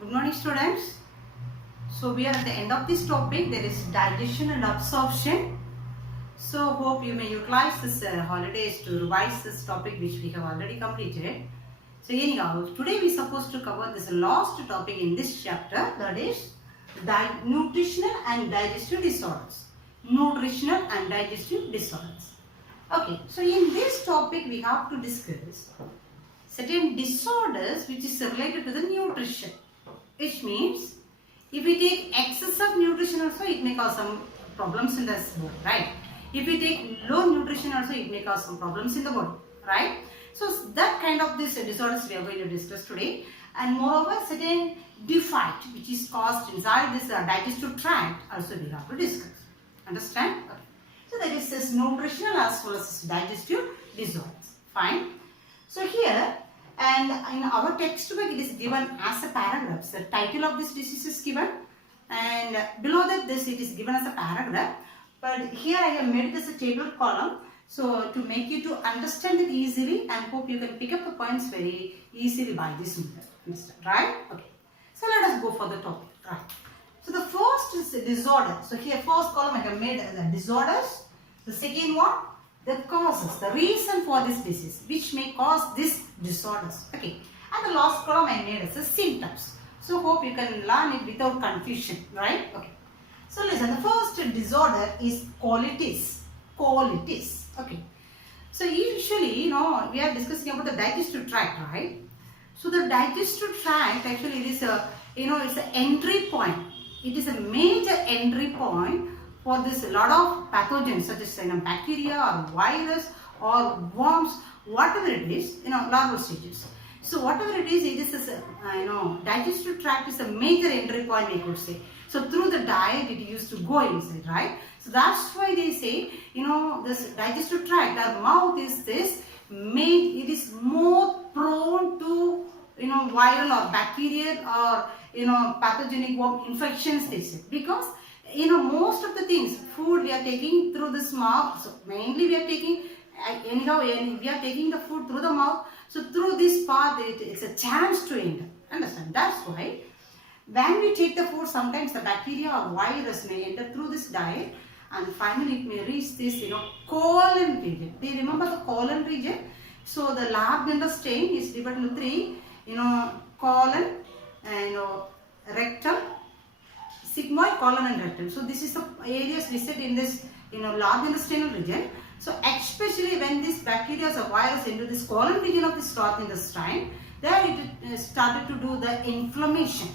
Good morning, students. So we are at the end of this topic. There is digestion and absorption. So hope you may utilize this holidays to revise this topic which we have already completed. So anyhow, today we are supposed to cover this last topic in this chapter, that is nutritional and digestive disorders. Nutritional and digestive disorders. Okay, so in this topic we have to discuss certain disorders which is related to the nutrition. Which means if we take excess of nutrition also, it may cause some problems in the body, right? If we take low nutrition also, it may cause some problems in the body, right? So that kind of this disorders we are going to discuss today. And moreover, certain defect which is caused inside this digestive tract also we have to discuss. Understand? Okay. So that is this nutritional as well as digestive disorders. Fine. So here, and in our textbook it is given as a paragraph. So the title of this disease is given, and below that this it is given as a paragraph. But here I have made this a table column, so to make you to understand it easily, and hope you can pick up the points very easily by this method, right? Okay. So let us go for the topic, right? So the first is a disorder. So here first column I have made the disorders. The second one, the causes, the reason for this disease, which may cause these disorders. Okay. And the last column I made as the symptoms. So hope you can learn it without confusion, right? Okay. So listen, the first disorder is colitis. Colitis. Okay. So usually, we are discussing about the digestive tract, right? So the digestive tract actually it is a, it's an entry point. It is a major entry point for this lot of pathogens such as bacteria or virus or worms, whatever it is, larval stages. So whatever it is digestive tract is a major entry point, we could say. So through the diet it used to go inside, right? So that's why they say, this digestive tract, our mouth is this it is more prone to, viral or bacterial or, pathogenic worm infections, they say. Because most of the things, food we are taking through this mouth. So mainly we are taking, we are taking the food through the mouth. So through this path, it's a chance to enter. Understand? That's why when we take the food, sometimes the bacteria or virus may enter through this diet, and finally it may reach this, colon region. Do you remember the colon region? So the lab intestine is divided into three, colon, rectum, sigmoid, colon and rectum. So this is the areas listed in this, large intestinal region. So especially when this bacteria or virus into this colon region of the large intestine, there it started to do the inflammation.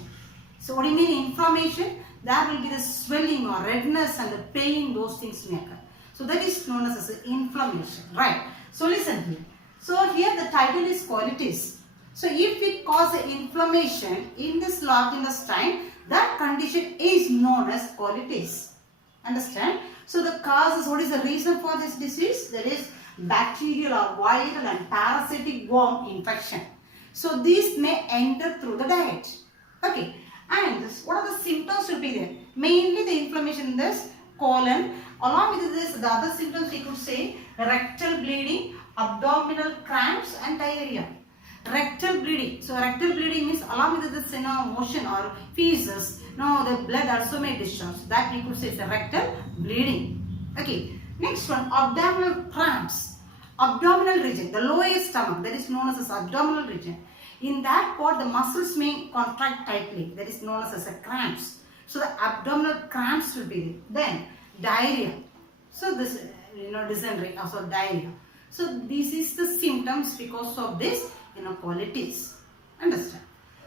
So what do you mean inflammation? There will be the swelling or redness and the pain, those things may occur. So that is known as inflammation, right? So listen here. So here the title is colitis. So if it causes inflammation in this large intestine, that condition is known as colitis. Understand? So the causes, what is the reason for this disease? That is bacterial or viral and parasitic worm infection. So these may enter through the diet. Okay. And what are the symptoms will be there? Mainly the inflammation in this colon. Along with this, the other symptoms we could say rectal bleeding, abdominal cramps and diarrhea. Rectal bleeding. So rectal bleeding means along with this motion or feces, the blood also may discharge. That we could say is a rectal bleeding. Okay. Next one, abdominal cramps. Abdominal region, the lower stomach, that is known as abdominal region. In that part, the muscles may contract tightly. That is known as a cramps. So the abdominal cramps will be there. Then diarrhea. So this, dysentery, also diarrhea. So this is the symptoms because of this, colitis. Understand?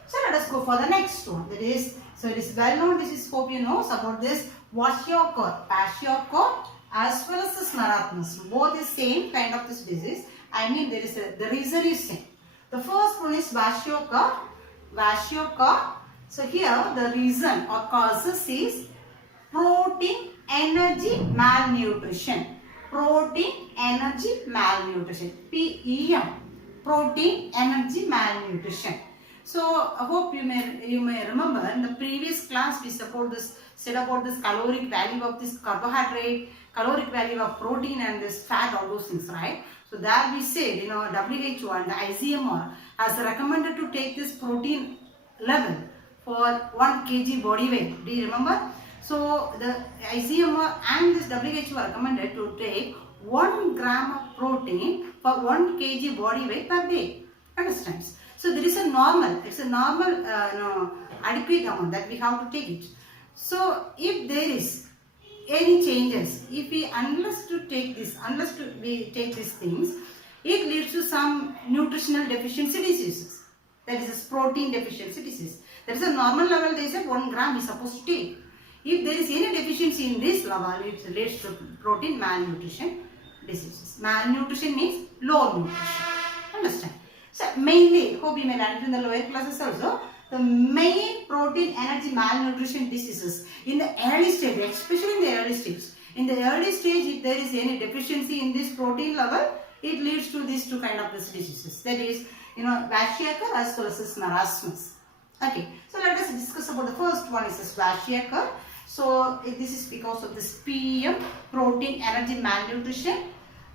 So let us go for the next one. That is, so it is well known. This is hope you know about this kwashiorkor, as well as the marasmus. Both is same kind of this disease. I mean there is the reason is same. The first one is kwashiorkor. So here the reason or causes is protein energy malnutrition. Protein energy malnutrition. PEM. Protein energy malnutrition. So I hope you may remember in the previous class we said about this caloric value of this carbohydrate, caloric value of protein and this fat, all those things, right? So there we said, WHO and the ICMR has recommended to take this protein level for 1 kg body weight. Do you remember? So the ICMR and this WHO recommended to take 1 gram of protein for 1 kg body weight per day. Understand? So there is a normal, it's a normal adequate amount that we have to take it. So if there is any changes, if we unless we take these things, it leads to some nutritional deficiency diseases. That is a protein deficiency disease. There is a normal level, they said 1 gram is supposed to take. If there is any deficiency in this level, it leads to protein malnutrition diseases. Malnutrition means low nutrition. Understand? So mainly, hope you may learn in the lower classes also, the main protein energy malnutrition diseases in the early stage, especially in the early stage. In the early stage, if there is any deficiency in this protein level, it leads to these two kind of diseases. That is, Kwashiorkor as well as marasmus. Okay, so let us discuss about the first one is the Kwashiorkor. So this is because of this PM, protein energy malnutrition,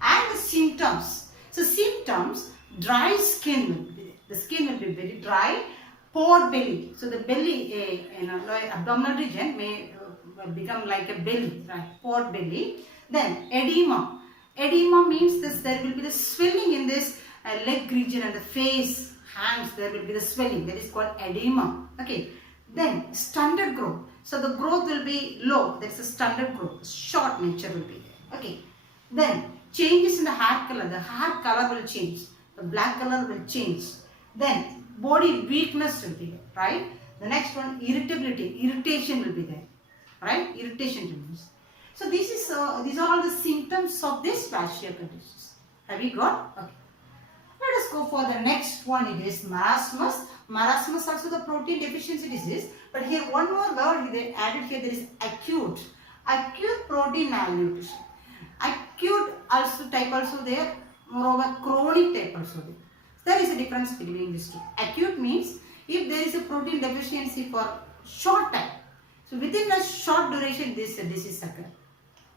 and the symptoms. So symptoms, dry skin will be there. The skin will be very dry, pot belly. So the belly, abdominal region may become like a belly, right? Pot belly. Then edema. Edema means this. There will be the swelling in this leg region and the face, hands. There will be the swelling. That is called edema. Okay. Then stunted growth. So the growth will be low. There is a stunted growth. Short nature will be there. Okay. Then changes in the hair color. The hair color will change. The black color will change. Then body weakness will be there. Right. The next one, irritability. Irritation will be there. Right. Irritation means. So these are all the symptoms of this Kwashiorkor disease. Have you got? Okay. Let us go for the next one. It is marasmus. Marasmus also the protein deficiency disease. But here one more word they added here. There is acute. Acute protein malnutrition. Acute also type also there. Moreover chronic type also there. There is a difference between these two. Acute means if there is a protein deficiency for short time. So within a short duration this disease occurs.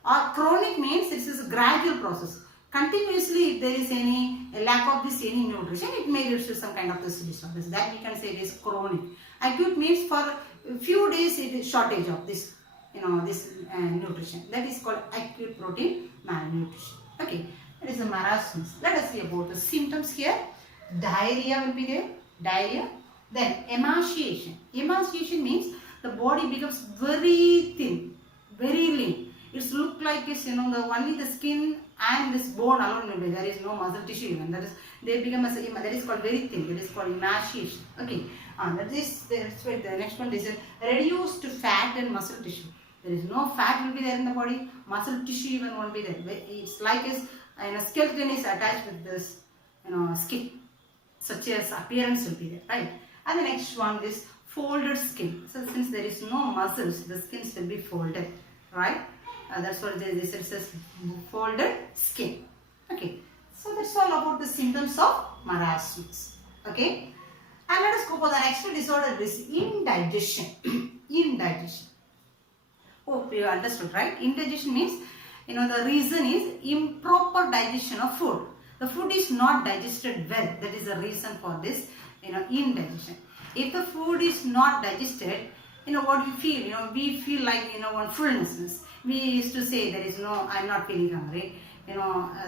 Or chronic means this is a gradual process. Continuously, if there is any lack of this any nutrition, it may lead to some kind of this disorder. That we can say it is chronic. Acute means for a few days it is shortage of this, nutrition. That is called acute protein malnutrition. Okay, that is the marasmus. Let us see about the symptoms here. Diarrhea will be there. Diarrhea. Then emaciation. Emaciation means the body becomes very thin, very lean. It's look like it's only the skin and this bone alone will be. There is no muscle tissue even. That is they become that is called very thin. That is called emaciation. Okay. The next one is reduced fat and muscle tissue. There is no fat will be there in the body. Muscle tissue even won't be there. It's like a skeleton is attached with this skin. Such as appearance will be there, right? And the next one is folded skin. So since there is no muscles, the skins will be folded, right? That's what this says, folded skin. Okay, so that's all about the symptoms of marasmus. Okay, and let us go for the next disorder. This indigestion. Indigestion. Hope you understood, right? Indigestion means the reason is improper digestion of food. The food is not digested well. That is the reason for this indigestion. If the food is not digested, what we feel, we feel like, one fullness. We used to say there is no, I'm not feeling hungry,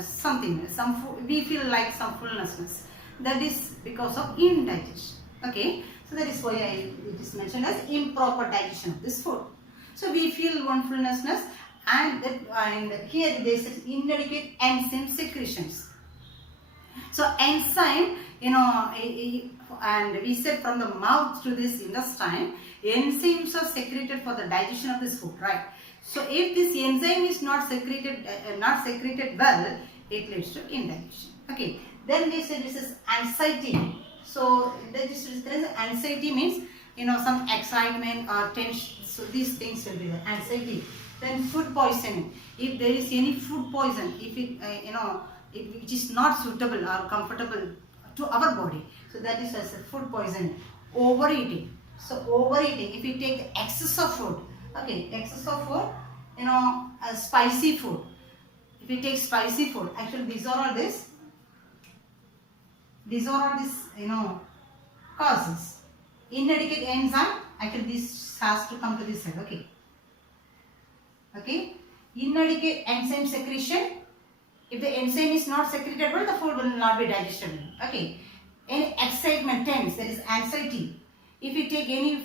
some food, we feel like some fullness. That is because of indigestion. Okay, so that is why it is mentioned as improper digestion of this food. So we feel one fullness, and here they said inadequate enzyme secretions. So enzyme, and we said from the mouth to this intestine, enzymes are secreted for the digestion of this food, right? So if this enzyme is not secreted well, it leads to indigestion. Okay. Then they said this is anxiety. So there is anxiety means some excitement or tension. So these things will be there. Anxiety. Then food poisoning. If there is any food poison, if it which is not suitable or comfortable to our body, so that is as a food poisoning. Overeating. So overeating. If you take excess of food. Okay, excess of food, spicy food. If you take spicy food, actually these are all these, causes. Inadequate enzyme Actually, this has to come to this side. Okay. Okay. Inadequate enzyme secretion. If the enzyme is not secreted well, the food will not be digestible. Okay. Any excitement, tense, there is anxiety. If you take any,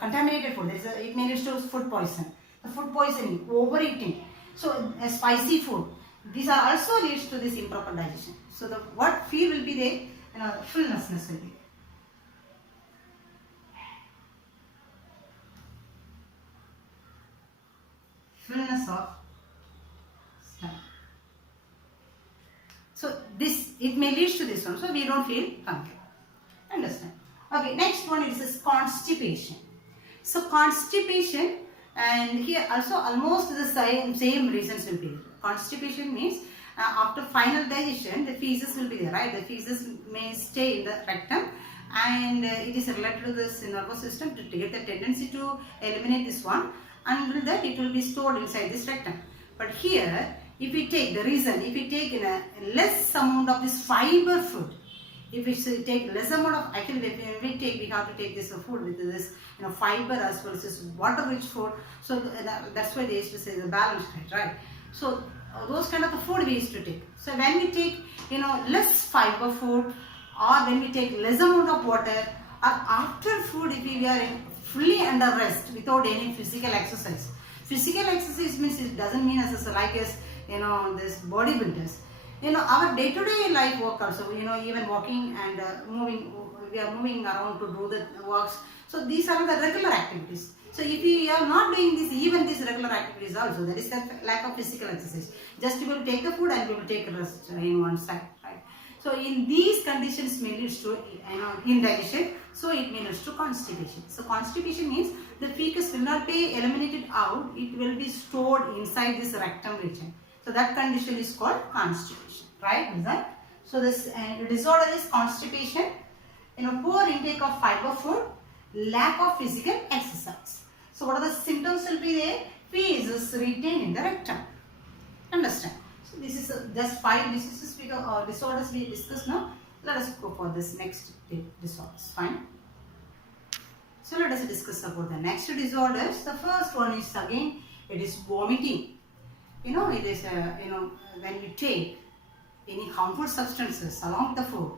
contaminated food, it may lead to food poison. The food poisoning, overeating. So, spicy food. These are also leads to this improper digestion. So, the what feel will be there? Fullnessness will be there. Fullness of stomach. So this, it may lead to this one. So we don't feel hungry. Understand? Okay, next one is constipation. So constipation, and here also almost the same reasons will be there. Constipation means after final digestion, the feces will be there, right? The feces may stay in the rectum, and it is related to this nervous system to get the tendency to eliminate this one. Until that it will be stored inside this rectum. But here, if we take the reason, if we take in a less amount of this fiber food, if we take less amount of, actually we have to take this food with this fiber as well as this water rich food. So that's why they used to say the balanced diet, right? So those kind of the food we used to take. So when we take less fiber food, or when we take less amount of water, or after food if we are fully under rest without any physical exercise. Physical exercise means it doesn't mean as like as this bodybuilders. Our day-to-day life work also, even walking and moving, we are moving around to do the works. So these are the regular activities. So if we are not doing this, even these regular activities also, there is a lack of physical exercise. Just we will take the food and we will take a rest in one side, right? So in these conditions may lead to indigestion. So it may lead to constipation. So constipation means the feces will not be eliminated out. It will be stored inside this rectum region. So that condition is called constipation, right? Is that? So this disorder is constipation. Poor intake of fiber food, lack of physical exercise. So what are the symptoms will be there? Feces retained in the rectum. Understand? So this is just 5 diseases or disorders we discussed now. Let us go for this next disorders. Fine. So let us discuss about the next disorders. The first one is again, it is vomiting. It is when we take any harmful substances along with the food,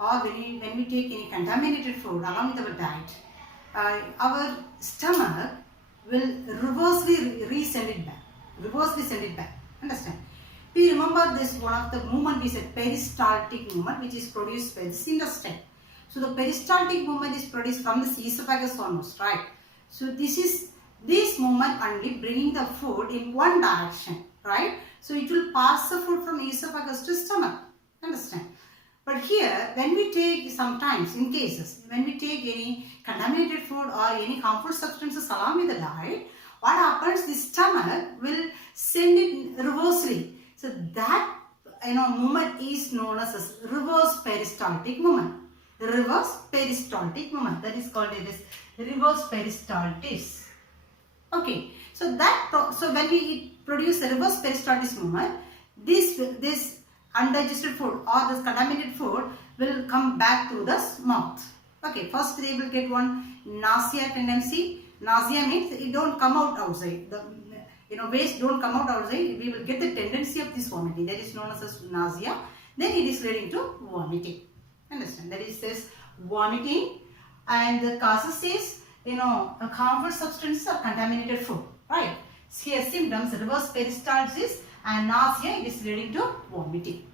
or when we take any contaminated food along with our diet, our stomach will reversely send it back. Understand? We remember this one of the movement we said peristaltic movement, which is produced by the intestine. So the peristaltic movement is produced from the esophagus almost, right? So this movement only bringing the food in one direction, right? So it will pass the food from esophagus to stomach. Understand? But here, when we take sometimes, in cases, when we take any contaminated food or any harmful substances along with the diet, what happens? The stomach will send it reversely. So that movement is known as reverse peristaltic movement. The reverse peristaltic movement, that is called it as reverse peristaltis. Okay, so when we produce the reverse peristaltis movement, this undigested food or this contaminated food will come back through the mouth. Okay, first they will get one nausea tendency. Nausea means it don't come out outside. The waste don't come out outside. We will get the tendency of this vomiting. That is known as nausea. Then it is leading to vomiting. Understand? That is this vomiting, and the causes is harmful substances or contaminated food. Right? Here symptoms: reverse peristalsis and nausea. It is leading to vomiting.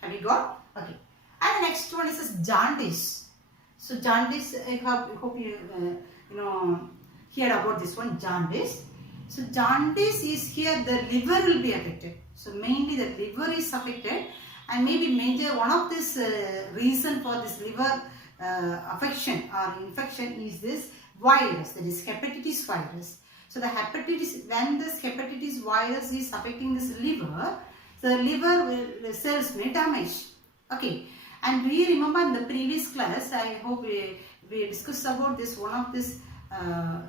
Have you got? Okay. And the next one is jaundice. So jaundice, I hope you heard about this one, jaundice. So jaundice is here the liver will be affected. So mainly the liver is affected, and maybe major one of this reason for this liver affection or infection is this virus, that is hepatitis virus. So the hepatitis, when this hepatitis virus is affecting this liver, so the liver cells may damage. Okay, and we remember in the previous class, I hope we discussed about this one of this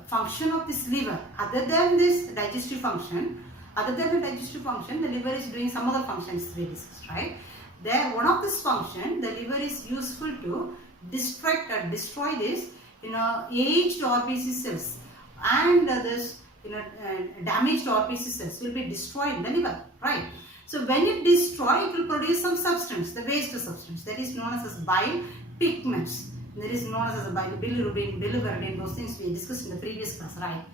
function of this liver. Other than this digestive function, the liver is doing some other functions we discussed, right? There, one of this function, the liver is useful to distract or destroy this aged RBC cells and this damaged RBC cells will be destroyed in the liver, right? So when it destroys, it will produce some substance, the waste substance, that is known as bile pigments. That is known as bilirubin, biliverdin, those things we discussed in the previous class, right?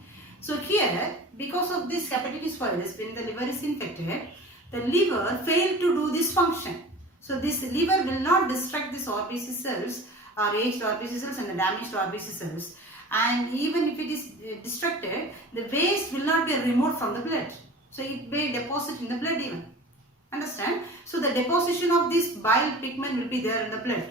So here, because of this hepatitis virus, when the liver is infected, the liver failed to do this function. So this liver will not destruct these RBC cells, or aged RBC cells and the damaged RBC cells. And even if it is destructed, the waste will not be removed from the blood. So it may deposit in the blood even. Understand? So the deposition of this bile pigment will be there in the blood.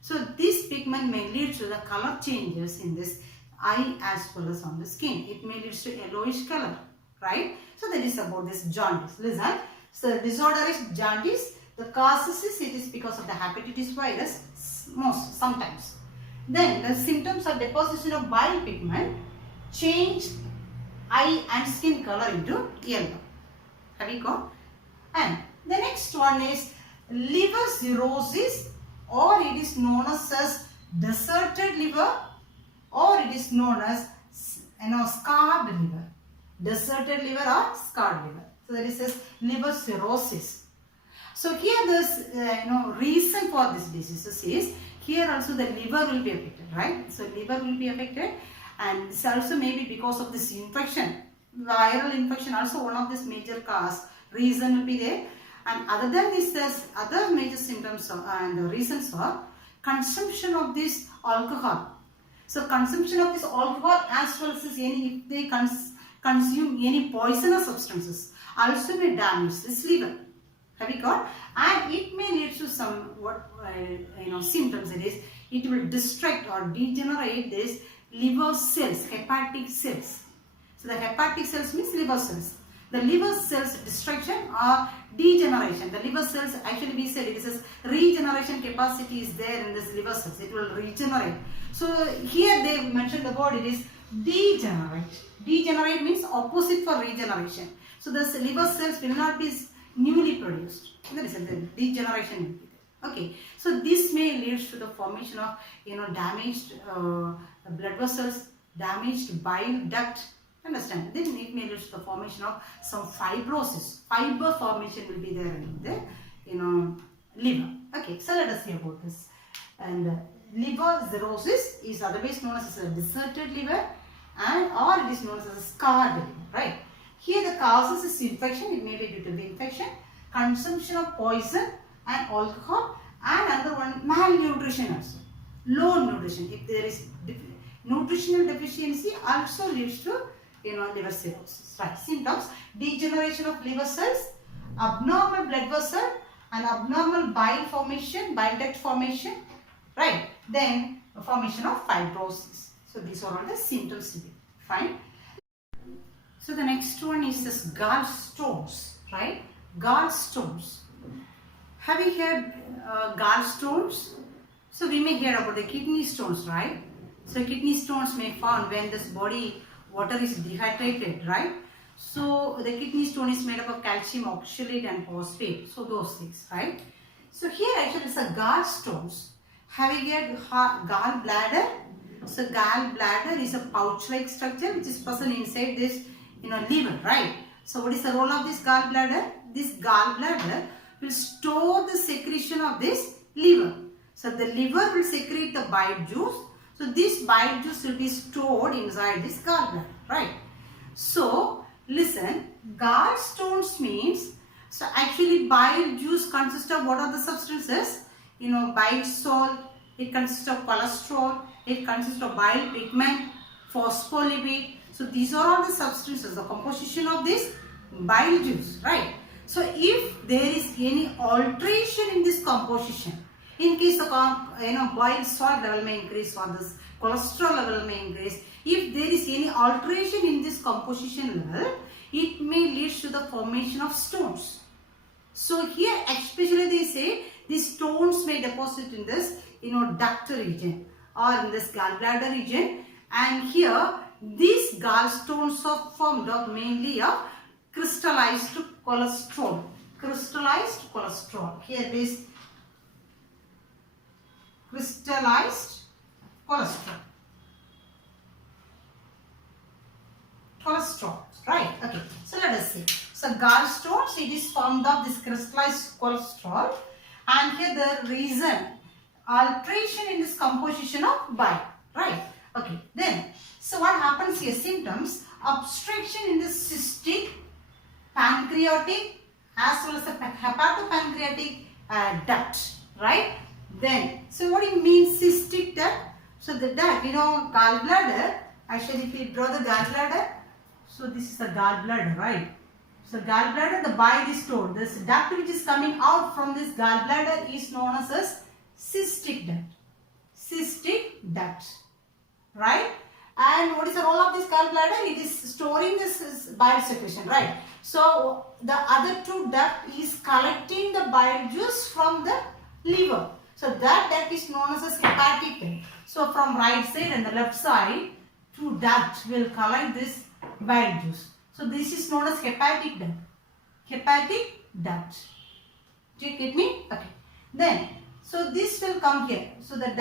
So this pigment may lead to the color changes in this eye as well as on the skin. It may lead to yellowish color, right? So that is about this jaundice. Listen. So the disorder is jaundice. The causes is it is because of the hepatitis virus sometimes. Then the symptoms are deposition of bile pigment, change eye and skin color into yellow. Have you got? And the next one is liver cirrhosis, or it is known as deserted liver, or it is known as scarred liver. Deserted liver or scarred liver. So that is liver cirrhosis. So here this reason for this diseases is, here also the liver will be affected, right? So liver will be affected, and this also may be because of this infection. Viral infection also one of this major cause, reason will be there. And other than this, there's other major symptoms and reasons for consumption of this alcohol. So consumption of this alcohol as well as if they consume any poisonous substances also may damage this liver. Have you got? And it may lead to some symptoms. That is, it will destruct or degenerate this liver cells, hepatic cells. So the hepatic cells means liver cells. The liver cells destruction or degeneration. The liver cells, actually we said it is regeneration capacity is there in this liver cells. It will regenerate. So here they mentioned the word, it is degenerate. Degenerate means opposite for regeneration. So the liver cells will not be newly produced. That is the degeneration will be there. Okay. So this may lead to the formation of damaged blood vessels, damaged bile duct. Understand? Then it may lead to the formation of some fibrosis. Fiber formation will be there in the liver. Okay, so let us see about this. And liver cirrhosis is otherwise known as a deserted liver, or it is known as a scarred liver, right? Here the causes is infection. It may be due to the infection, consumption of poison and alcohol, and another one malnutrition also. Low nutrition. If there is nutritional deficiency, also leads to liver cirrhosis. Right. Symptoms: degeneration of liver cells, abnormal blood vessel, and abnormal bile formation, bile duct formation. Right. Then formation of fibrosis. So these are all the symptoms to be. Fine. So the next one is this gallstones. Right. Gallstones. Have you heard gallstones? So we may hear about the kidney stones, right? So kidney stones may form when this body water is dehydrated, right? So the kidney stone is made up of calcium oxalate and phosphate. So those things, right? So here actually it's a gallstones. Have you heard gallbladder? So gallbladder is a pouch-like structure which is present inside this liver, right? So what is the role of this gallbladder? This gallbladder will store the secretion of this liver. So the liver will secrete the bile juice. So this bile juice will be stored inside this gallbladder, right? So listen, gallstones means, so actually bile juice consists of what are the substances? Bile salt, it consists of cholesterol, it consists of bile pigment, phospholipid. So these are all the substances, the composition of this bile juice, right? So if there is any alteration in this composition, in case the bile salt level may increase or this cholesterol level may increase, if there is any alteration in this composition level, it may lead to the formation of stones. So here especially they say these stones may deposit in this duct region or in this gallbladder region, and here these gallstones are formed of mainly of crystallized cholesterol. Crystallized cholesterol. Here it is crystallized cholesterol. see. So gallstones, it is formed of this crystallized cholesterol, and here the reason alteration in this composition of bile, right? Okay, then so what happens here? Symptoms: obstruction in the cystic, pancreatic as well as the hepatopancreatic duct, right? Then so what do you mean cystic duct? So the duct, gallbladder. Actually, if we draw the gallbladder, so this is the gallbladder, right? So gallbladder, the bile is stored. This duct which is coming out from this gallbladder is known as cystic duct. Cystic duct, right? And what is the role of this gallbladder? It is storing this bile secretion, right? So the other two duct is collecting the bile juice from the liver. So that duct is known as hepatic duct. So from right side and the left side, two ducts will collect this bile juice. So this is known as hepatic duct. Hepatic duct. Do you get me? Okay. Then, so this will come here. So the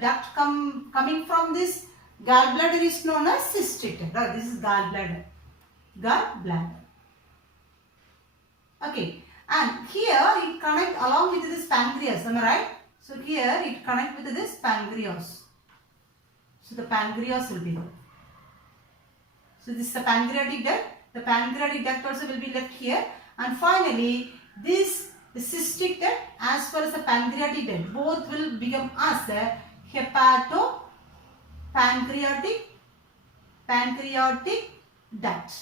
duct coming from this gallbladder is known as cystic duct. Right? This is gallbladder. Gallbladder. Okay. And here it connects along with this pancreas. Am I right? So here it connects with this pancreas. So the pancreas will be there. So this is the pancreatic duct. The pancreatic duct also will be left here. And finally, the cystic duct as well as the pancreatic duct, both will become as the hepatopancreatic duct.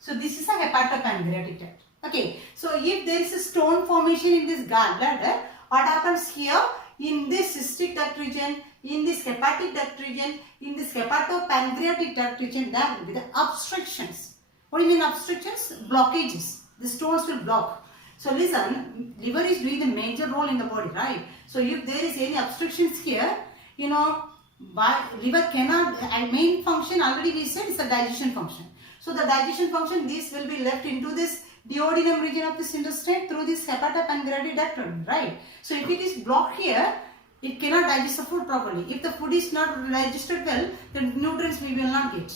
So this is a hepatopancreatic duct. Okay. So if there is a stone formation in this gallbladder, what happens here? In this cystic duct region, in this hepatic duct region, in this hepatopancreatic duct region, there will be the obstructions. What do you mean obstructions? Blockages. The stones will block. So listen, liver is doing the major role in the body, right? So if there is any obstructions here, liver cannot, and main function already we said is the digestion function. So the digestion function, this will be left into this duodenum region of this intestine through this hepatopancreatic duct, right? So if it is blocked here, it cannot digest the food properly. If the food is not digested well, the nutrients we will not get.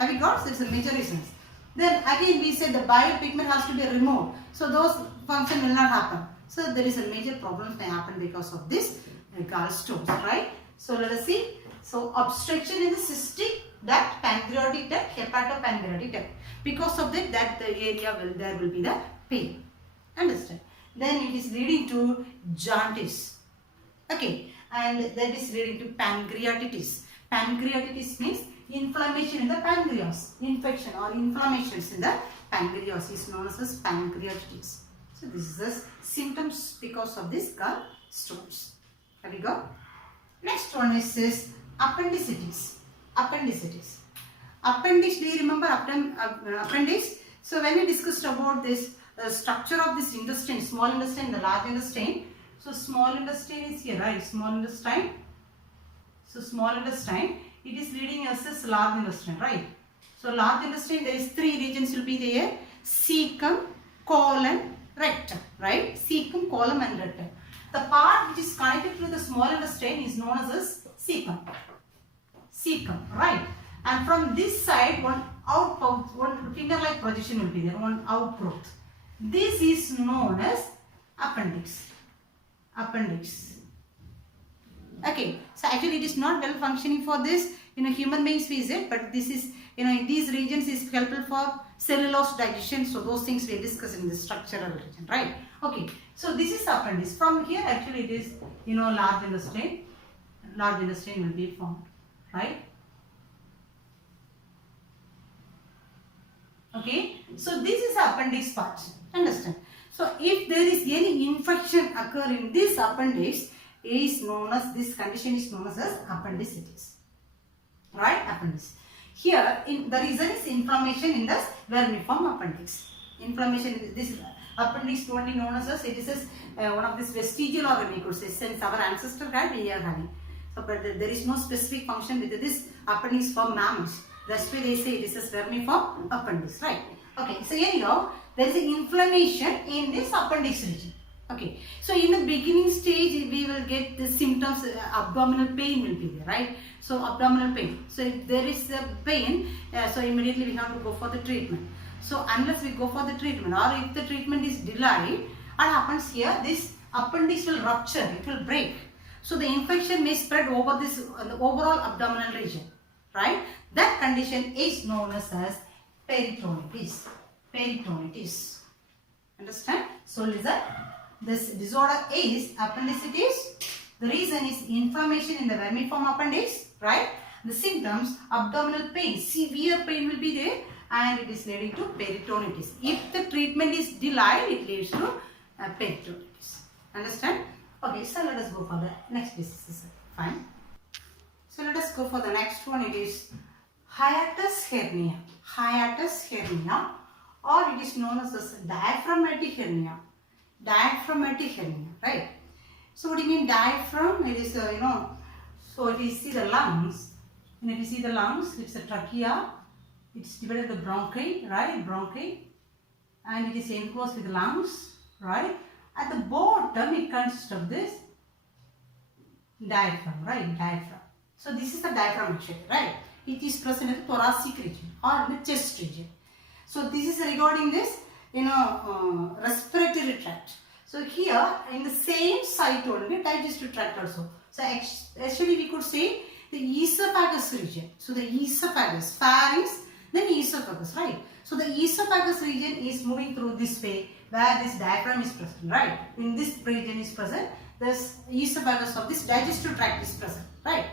Have you got? So it's a major reasons. Then again we said the bile pigment has to be removed. So those function will not happen. So there is a major problem may happen because of this gallstones, right? So let us see. So obstruction in the cystic duct, pancreatic duct, hepatopancreatic duct. Because of that, the area there will be the pain. Understand? Then it is leading to jaundice. Okay, and that is leading to pancreatitis. Pancreatitis means inflammation in the pancreas. Infection or inflammations in the pancreas is known as pancreatitis. So this is the symptoms because of this gallstones. Have you got? Next one is this appendicitis. Appendicitis. Appendix, do you remember appendix? So when we discussed about this structure of this intestine, small intestine, the large intestine. So small intestine is here, right? Small intestine. So small intestine, it is leading us as large intestine, right? So large intestine, there is three regions will be there: cecum, colon, rectum, right? Cecum, colon and rectum. The part which is connected to the small intestine is known as cecum. Cecum, right? And from this side, one finger-like projection will be there, one outgrowth. This is known as appendix. Appendix. Okay, so actually it is not well functioning for this, human beings we said, but this is, in these regions is helpful for cellulose digestion. So those things we are discussing in the structural region, right? Okay, so this is appendix. From here actually it is, large intestine. Large intestine will be formed, right? Okay, so this is appendix part. Understand? So if there is any infection occur in this appendix, this condition is known as appendicitis. Right? Appendix. Here, the reason is inflammation in the vermiform appendix. Inflammation in this appendix only known as it is one of this vestigial organ, we could say, since our ancestor had, we are having. So, but there is no specific function with this appendix for mammals. That's why they say it is a vermiform appendix, right? Okay, so anyhow, there is an inflammation in this appendix region. Okay, so in the beginning stage, we will will get the symptoms, abdominal pain will be there, right? So abdominal pain. So if there is a pain, so immediately we have to go for the treatment. So unless we go for the treatment, or if the treatment is delayed, what happens here, this appendix will rupture, it will break. So the infection may spread over this the overall abdominal region, right? That condition is known as peritonitis. Peritonitis. Understand? So listen, this disorder is appendicitis. The reason is inflammation in the vermiform appendix, right? The symptoms, abdominal pain, severe pain will be there, and it is leading to peritonitis. If the treatment is delayed, it leads to peritonitis. Understand? Okay, so let us go for the next disease. Fine. So let us go for the next one. It is hiatus hernia. Hiatus hernia, or it is known as diaphragmatic hernia. Diaphragmatic hernia, right? So what do you mean diaphragm? It is so if you see the lungs, and if you see the lungs, it's a trachea. It's divided the bronchi, right? Bronchi, and it is enclosed with the lungs, right? At the bottom, it consists of this diaphragm, right? Diaphragm. So this is the diaphragm actually, right? It is present in the thoracic region or in the chest region. So this is regarding this, respiratory tract. So here in the same site only, digestive tract also. So actually we could say the esophagus region. So the esophagus, pharynx, then esophagus, right? So the esophagus region is moving through this way, where this diaphragm is present, right? In this region is present, this esophagus of this digestive tract is present, right?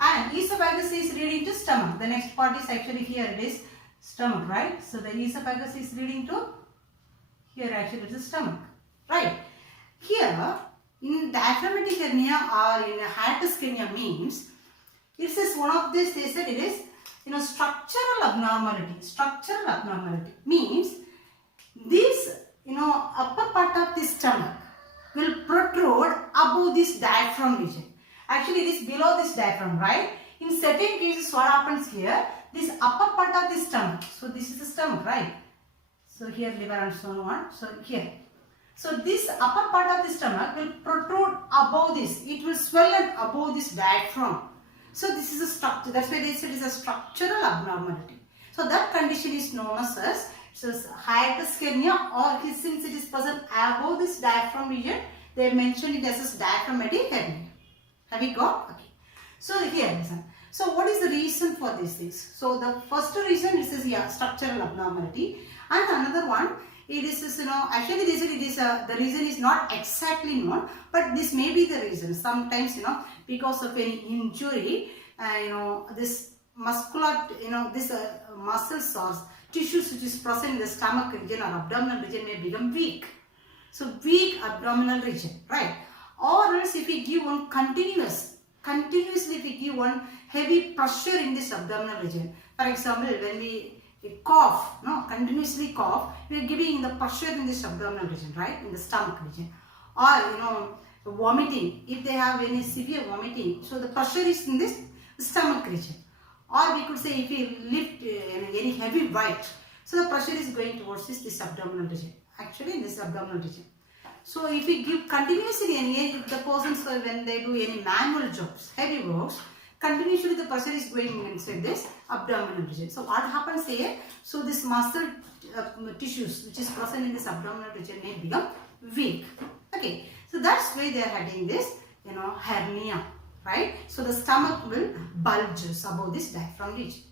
And esophagus is leading to stomach. The next part is actually here, it is stomach, right? So the esophagus is leading to, here actually it is stomach, right? Here in diaphragmatic hernia or in a hiatus hernia means, it is one of this, they said it is structural abnormality. Structural abnormality means this upper part of the stomach will protrude above this diaphragm region. Actually it is below this diaphragm, right? In certain cases what happens here, this upper part of the stomach, so this is the stomach, right? So here liver and so on, so here. So this upper part of the stomach will protrude above this, it will swell above this diaphragm. So this is a structure, that's why they said it is a structural abnormality. So that condition is known as hiatus hernia, or since it is present above this diaphragm region, they mentioned it as diaphragmatic hernia. Have we got? Okay. So here listen. So what is the reason for these things? So the first reason is structural abnormality, and another one, it is actually they said it is the reason is not exactly known, but this may be the reason. Sometimes because of any injury, this muscular this muscles or tissues which is present in the stomach region or abdominal region may become weak. So weak abdominal region, right? Or else if we give one continuously if we give one heavy pressure in this abdominal region. For example, when we cough, continuously cough, we are giving the pressure in this abdominal region, right? In the stomach region. Or vomiting, if they have any severe vomiting, so the pressure is in this stomach region. Or we could say if we lift any heavy weight, so the pressure is going towards this abdominal region. Actually in this abdominal region. So if we give continuously the persons when they do any manual jobs, heavy works, continuously the pressure is going inside this abdominal region. So what happens here? So this muscle tissues which is present in this abdominal region may become weak. Okay. So that's why they are having this hernia, right? So the stomach will bulge above this diaphragm region.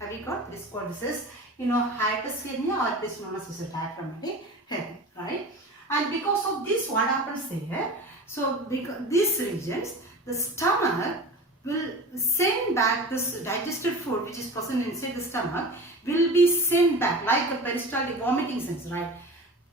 Have you got this? This is hiatus hernia, or it is known as a diaphragmatic hernia, right? And because of this, what happens here? So because these regions, the stomach will send back this digested food which is present inside the stomach, will be sent back like a peristaltic vomiting sense, right?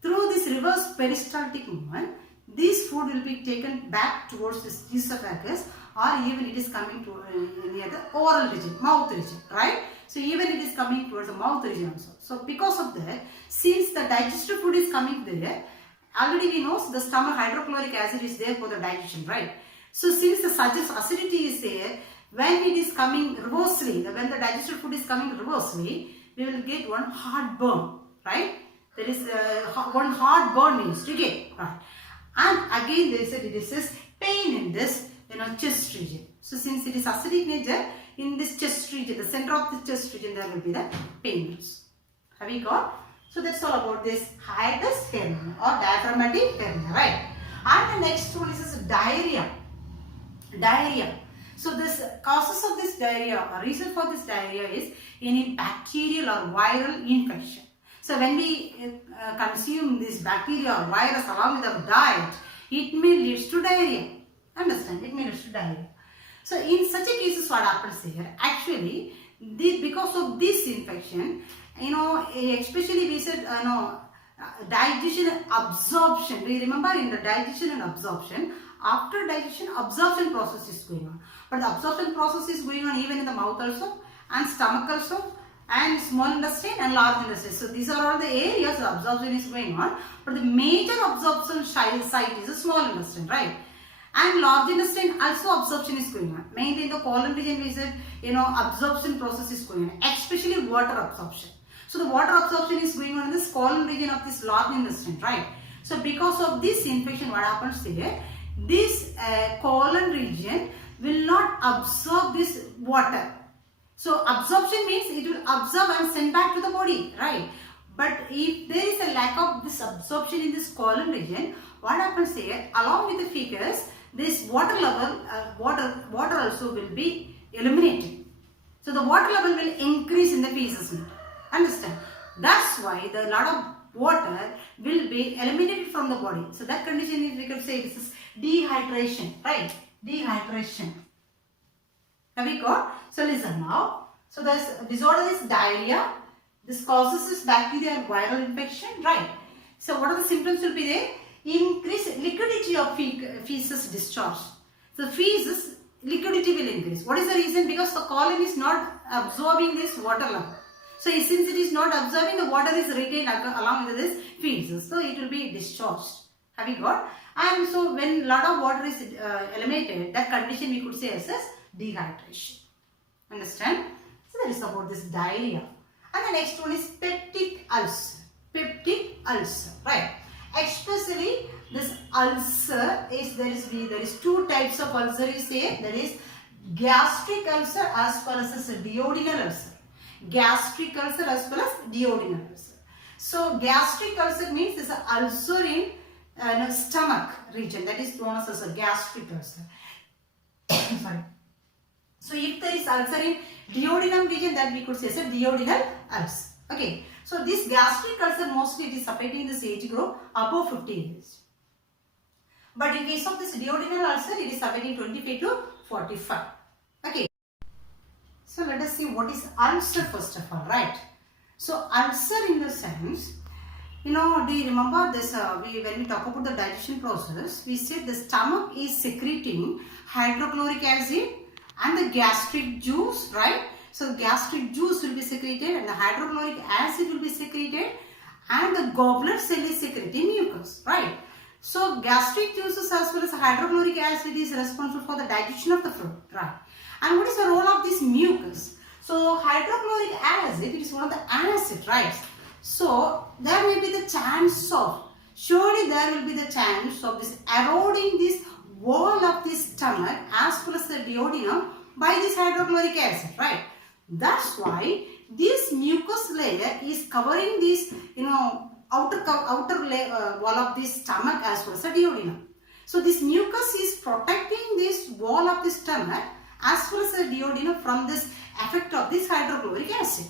Through this reverse peristaltic movement, this food will be taken back towards this esophagus, or even it is coming to near the oral region, mouth region, right? So even it is coming towards the mouth region also. So because of that, since the digested food is coming there, already we know the stomach hydrochloric acid is there for the digestion, right? So since the acidity is there, when it is coming reversely, when the digested food is coming reversely, we will get one heartburn, right? There is one heartburn needs to get, right? And again they said it is pain in this chest region. So since it is acidic nature, in this chest region, the center of the chest region, there will be the pains. Have we got? So that's all about this hiatus hernia or diaphragmatic hernia, right? And the next one is this diarrhea. Diarrhea. So this causes of this diarrhea, or reason for this diarrhea is any bacterial or viral infection. So when we consume this bacteria or virus along with our diet, it may lead to diarrhea. Understand? It may lead to diarrhea. So in such a cases, what happens here? Actually, because of this infection, especially we said, digestion and absorption. Do you remember in the digestion and absorption? After digestion, absorption process is going on. But the absorption process is going on even in the mouth also, and stomach also, and small intestine and large intestine. So these are all the areas the absorption is going on. But the major absorption site is the small intestine, right? And large intestine also absorption is going on. Mainly in the colon region we said, absorption process is going on, especially water absorption. So the water absorption is going on in this colon region of this large intestine, right? So because of this infection, what happens here? This colon region will not absorb this water. So absorption means it will absorb and send back to the body, right? But if there is a lack of this absorption in this colon region, what happens here? Along with the fecus, this water level, water also will be eliminated. So the water level will increase in the feces. Understand? That's why the lot of water will be eliminated from the body. So that condition is, we can say, this is dehydration, right? Dehydration. Have we got? So listen now. So this disorder is diarrhea. This causes this bacterial and viral infection, right? So what are the symptoms will be there? Increase liquidity of feces discharge. The feces liquidity will increase. What is the reason? Because the colon is not absorbing this water level. So since it is not absorbing, the water is retained along with this feces. So it will be discharged. Have you got? And so when a lot of water is eliminated, that condition we could say as dehydration. Understand? So that is about this diarrhea. And the next one is peptic ulcer. Peptic ulcer, right? Especially this ulcer is there is two types of ulcer you say. There is gastric ulcer as well as this duodenal ulcer. Gastric ulcer as well as duodenal ulcer. So gastric ulcer means this ulcer in stomach region, that is known as a gastric ulcer. Sorry. So if there is ulcer in duodenum region, that we could say is a duodenal ulcer. Okay. So this gastric ulcer mostly it is affecting this age group above 50 years. But in case of this duodenal ulcer, it is affecting 25 to 45. Okay. So let us see what is ulcer first of all, right? So ulcer in the sense, do you remember this, when we talk about the digestion process, we said the stomach is secreting hydrochloric acid and the gastric juice, right? So gastric juice will be secreted and the hydrochloric acid will be secreted and the goblet cell is secreting mucus, right? So gastric juices as well as hydrochloric acid is responsible for the digestion of the food, right? And what is the role of this mucus? So hydrochloric acid, it is one of the acid, right? So there may be the chance of, surely there will be the chance of this eroding this wall of this stomach as well as the duodenum by this hydrochloric acid, right? That's why this mucus layer is covering this, outer wall of this stomach as well as the duodenum. So this mucus is protecting this wall of the stomach as well as the duodenum from this effect of this hydrochloric acid.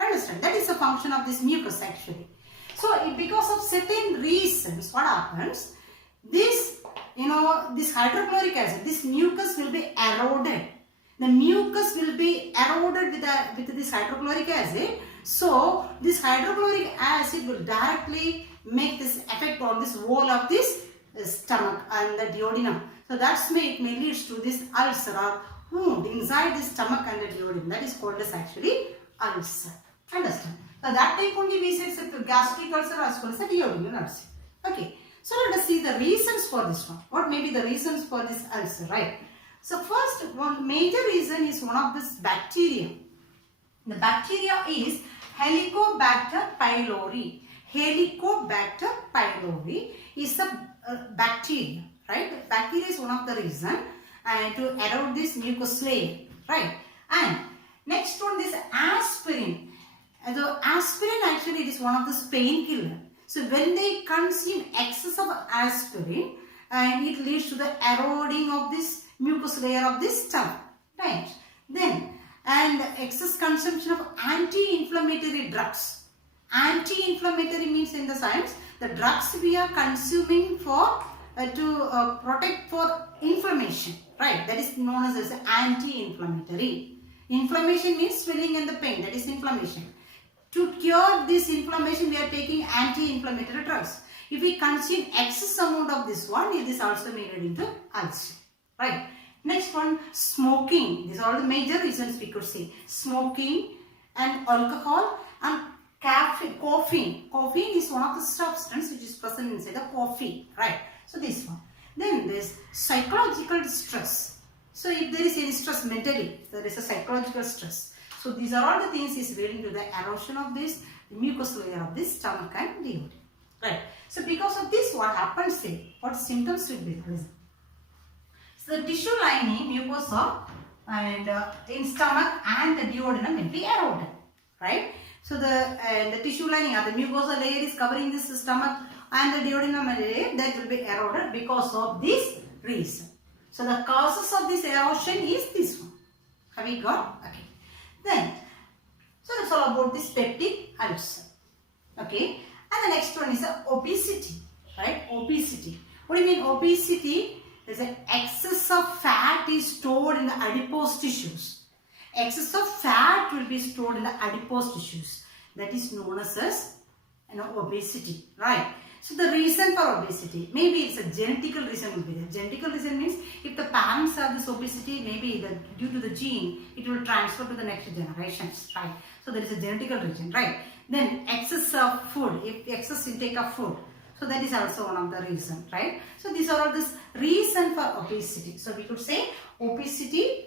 Understand? That is a function of this mucus actually. So because of certain reasons, what happens? This, this hydrochloric acid, this mucus will be eroded. The mucus will be eroded with this hydrochloric acid. So this hydrochloric acid will directly make this effect on this wall of this stomach and the duodenum. So that's it may lead to this ulcer or wound inside the stomach and the duodenum. That is called as actually ulcer. Understand? So that type only we said it's a gastric ulcer as well as a duodenal ulcer. Okay. So let us see the reasons for this one. What may be the reasons for this ulcer, right? So first, one major reason is one of this bacteria. The bacteria is Helicobacter pylori. Helicobacter pylori is a bacteria, right? Bacteria is one of the reason and to erode this mucous layer, right? And next one is aspirin. So aspirin actually it is one of the painkiller. So when they consume excess of aspirin, and it leads to the eroding of this mucous layer of this stomach, right? Then and excess consumption of anti-inflammatory drugs. Anti-inflammatory means in the science the drugs we are consuming for to protect for inflammation, right? That is known as anti-inflammatory. Inflammation means swelling and the pain, that is inflammation. To cure this inflammation, we are taking anti-inflammatory drugs. If we consume excess amount of this one, it is also made into ulcer, right? Next one, smoking. These are all the major reasons we could say. Smoking and alcohol and caffeine. Caffeine is one of the substance which is present inside the coffee, right? So this one. Then there is psychological stress. So if there is any stress mentally, there is a psychological stress. So these are all the things is leading to the erosion of this mucous layer of this stomach and duodenum, right? So because of this, what happens here? What symptoms will be present? So the tissue lining, mucosa, and in stomach and the duodenum will be eroded, right? So the tissue lining or the mucosa layer is covering this stomach and the duodenum layer that will be eroded because of this reason. So the causes of this erosion is this one. Have we got? Okay. Then, so that's all about this peptic ulcer. Okay. And the next one is obesity, right? Obesity. What do you mean obesity? There's an excess of fat is stored in the adipose tissues. Excess of fat will be stored in the adipose tissues. That is known as obesity, right? So the reason for obesity, maybe it's a genetical reason will be there. Genetical reason means if the parents have this obesity, maybe due to the gene, it will transfer to the next generations, right? So there is a genetical reason, right? Then excess of food, if excess intake of food. So that is also one of the reasons, right? So these are all this reason for obesity. So we could say obesity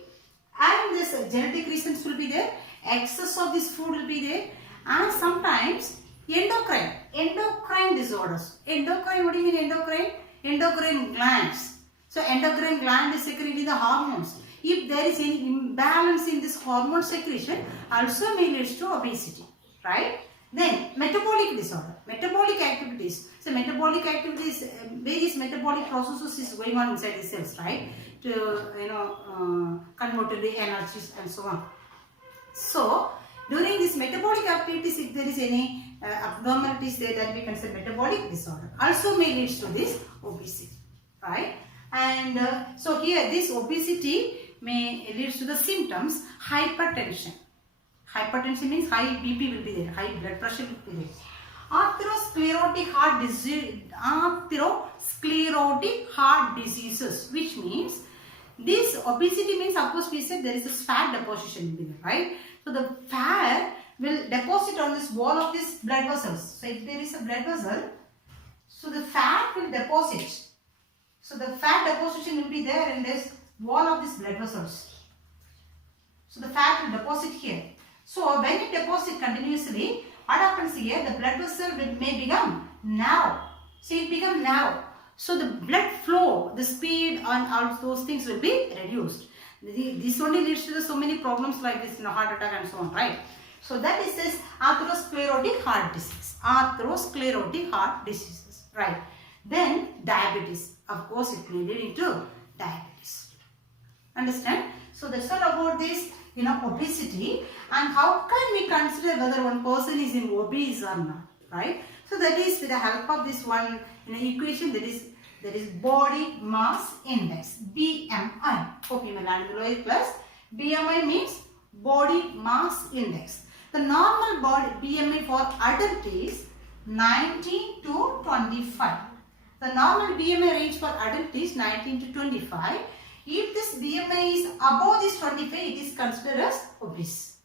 and this genetic reasons will be there. Excess of this food will be there. And sometimes endocrine disorders. Endocrine, what do you mean endocrine? Endocrine glands. So endocrine gland is secreting the hormones. If there is any imbalance in this hormone secretion, also may lead to obesity, right? Then metabolic disorder, metabolic activities. So metabolic activities, various metabolic processes is going on inside the cells, right? To convert to the energies and so on. So during this metabolic activities, if there is any abnormalities there, that we consider metabolic disorder. Also may lead to this obesity, right? And so here this obesity may lead to the symptoms hypertension. Hypertension means high BP will be there, high blood pressure will be there. Atherosclerotic heart diseases, which means this obesity means, of course we said there is a fat deposition will be there, right? So the fat will deposit on this wall of this blood vessels. So if there is a blood vessel, so the fat will deposit. So the fat deposition will be there in this wall of this blood vessels. So the fat will deposit here. So when it deposits continuously, what happens here? The blood vessel may become narrow. So it becomes narrow. So the blood flow, the speed and all those things will be reduced. This only leads to so many problems like this, heart attack and so on, right? So that is this atherosclerotic heart disease. Atherosclerotic heart diseases, right? Then diabetes. Of course, it may lead to diabetes. Understand? So that's all about this, obesity, and how can we consider whether one person is in obese or not, right? So that is with the help of this one equation, that is body mass index, BMI. Hope you may learn the lower class. BMI means body mass index. The normal body BMI for adult is 19 to 25. The normal BMI range for adult is 19 to 25. If this BMI is above this 25, it is considered as obese.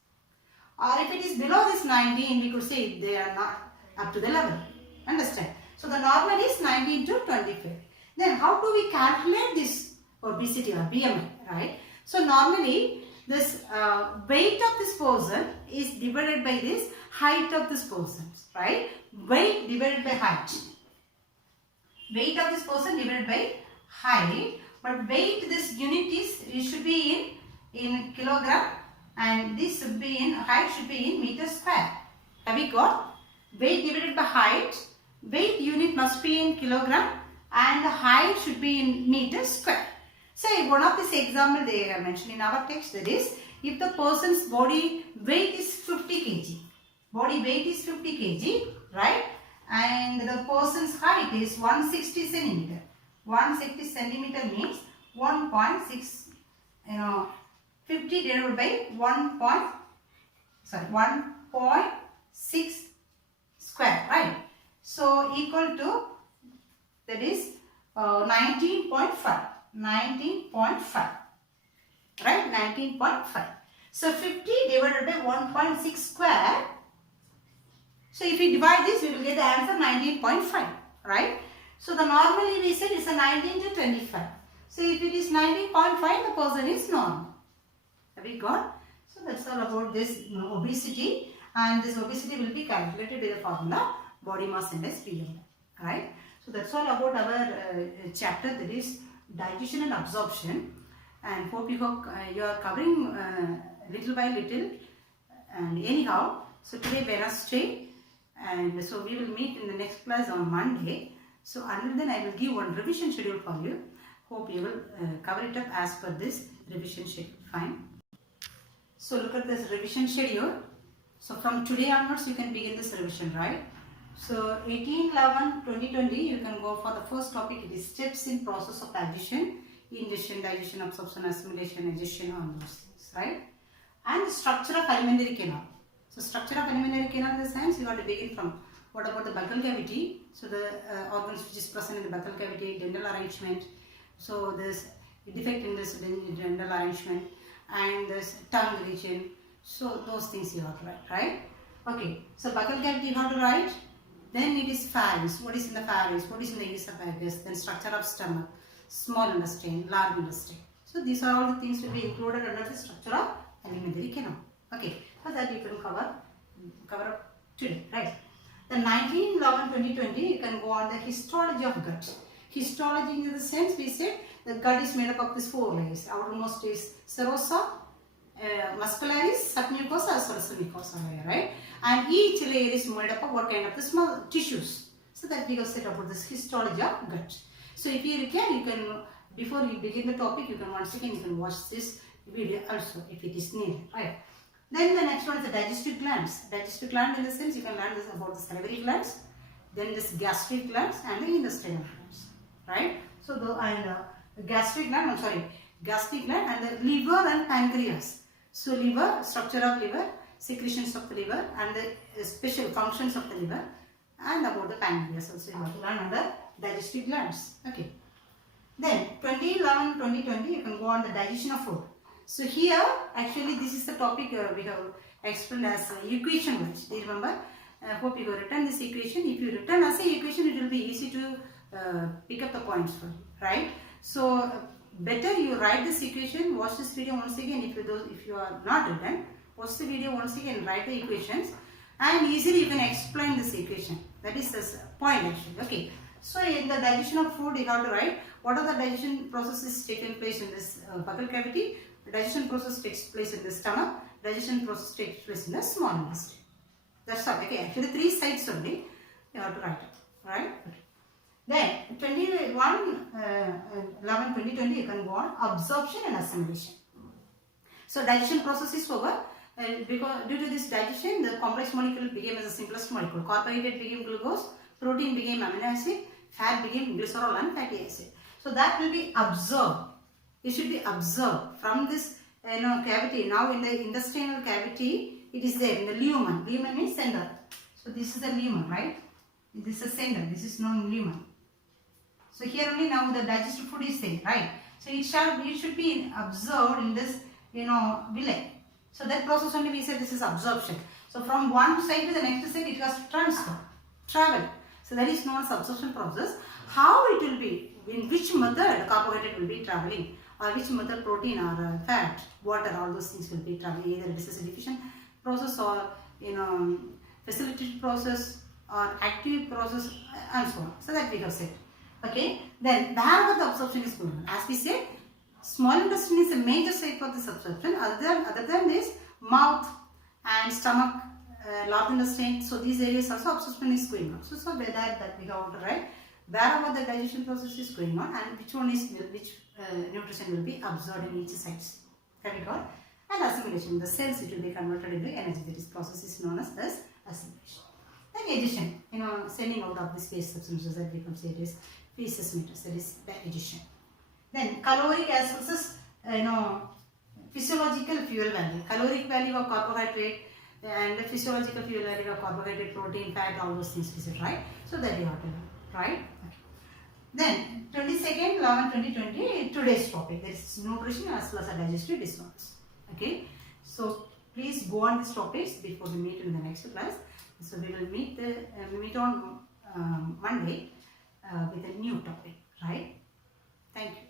Or if it is below this 19, we could say they are not up to the level. Understand? So the normal is 19 to 25. Then how do we calculate this obesity or BMI, right? So normally this weight of this person is divided by this height of this person, right? Weight divided by height. Weight of this person divided by height, but weight, this unit is, it should be in kilogram, and this should be in, height should be in meter square. Have we got? Weight divided by height, weight unit must be in kilogram and the height should be in meter square. So one of this example they are mentioned in our text, that is, if the person's body weight is 50 kg, body weight is 50 kg, right? And the person's height is 160 centimeter. 160 centimeter means 1.6, 50 divided by 1.6 square, right? So equal to, that is 19.5. 19.5, right? 19.5. So 50 divided by 1.6 square. So if we divide this, we will get the answer 19.5, right? So the normally we said is a 19 to 25. So if it is 19.5, the person is normal. Have we got? So that's all about this obesity, and this obesity will be calculated with the formula body mass index BMI, right? So that's all about our chapter, that is digestion and absorption, and hope you are covering little by little, and anyhow, so today Wednesday, and so we will meet in the next class on Monday. So until then I will give one revision schedule for you. Hope you will cover it up as per this revision schedule. Fine. So look at this revision schedule. So from today onwards you can begin this revision, right? So 18/11/2020 you can go for the first topic. It is steps in process of digestion, ingestion, digestion, absorption, assimilation, digestion, all those things, right? And the structure of alimentary canal. So structure of alimentary canal in the sense you got to begin from what about the buccal cavity. So the organs which is present in the buccal cavity, dental arrangement. So this defect in this dental arrangement and this tongue region. So those things you have to write, right? Okay. So buccal cavity you have to write. Then it is pharynx. What is in the pharynx? What is in the esophagus? Then structure of stomach, small intestine, large intestine. So these are all the things will be included under the structure of alimentary canal. Okay, so that you can cover up today, right? The 19/11/2020 you can go on the histology of gut. Histology in the sense we said the gut is made up of these 4 layers. Outermost is serosa, muscularis, submucosa, as well as mucosa layer, right? And each layer is made up of what kind of the small tissues. So that we have said about this histology of gut. So if you can before you begin the topic, you can once again you can watch this video also if it is needed, right? Then the next one is the digestive glands. Digestive gland in the sense you can learn this about the salivary glands, then this gastric glands and the intestinal glands, right? So the gastric gland, gastric gland and the liver and pancreas. So liver, structure of liver, secretions of the liver and the special functions of the liver, and about the pancreas also you have to learn under digestive glands. Okay. Then 2011/2020 you can go on the digestion of food. So here actually this is the topic we have explained as equation wise. Do you remember? I hope you have written this equation. If you written as a equation, it will be easy to pick up the points for you, right? So better you write this equation, watch this video once again. If you are not written, watch the video once again, write the equations, and easily you can explain this equation. That is the point actually. Okay. So in the digestion of food, you have to write what are the digestion processes taking place in this buccal cavity. The digestion process takes place in the stomach. Digestion process takes place in the small intestine. That's all. Okay. Actually, 3 sides only you have to write it. Right? Okay. Then 2011/2020 you can go on absorption and assimilation. So digestion process is over. Because due to this digestion, the complex molecule became as the simplest molecule. Carbohydrate became glucose, protein became amino acid, fat became glycerol and fatty acid. So that will be absorbed. It should be absorbed from this cavity. Now in the intestinal cavity, it is there in the lumen. Lumen means center. So this is the lumen, right? This is center. This is known lumen. So here only now the digested food is there, right? So it should be absorbed in this villi. So that process only we said this is absorption. So from one side to the next side it has to travel. So that is known as absorption process. How it will be, in which method carbohydrate will be traveling, or which method protein or fat, water, all those things will be traveling. Either this is a diffusion process or facilitated process or active process and so on. So that we have said. Okay, then wherever the absorption is going on, as we said, small intestine is a major site for this absorption. Other than this, mouth and stomach, large intestine, so these areas also absorption is going on. So that we have to write wherever the digestion process is going on and which nutrition will be absorbed in each site. Chemical and assimilation. The cells it will be converted into energy. This process is known as assimilation. Then digestion, sending out of this waste substances that becomes it feces matter. That is digestion. Then caloric as well as physiological fuel value. Caloric value of carbohydrate and the physiological fuel value of carbohydrate, protein, fat, all those things we said, right? So that you have to know, right? Okay. Then 22nd, 11, 2020, today's topic, that is nutrition as well as digestive disorders. Okay, so please go on these topics before we meet in the next class. So we will meet on Monday with a new topic, right? Thank you.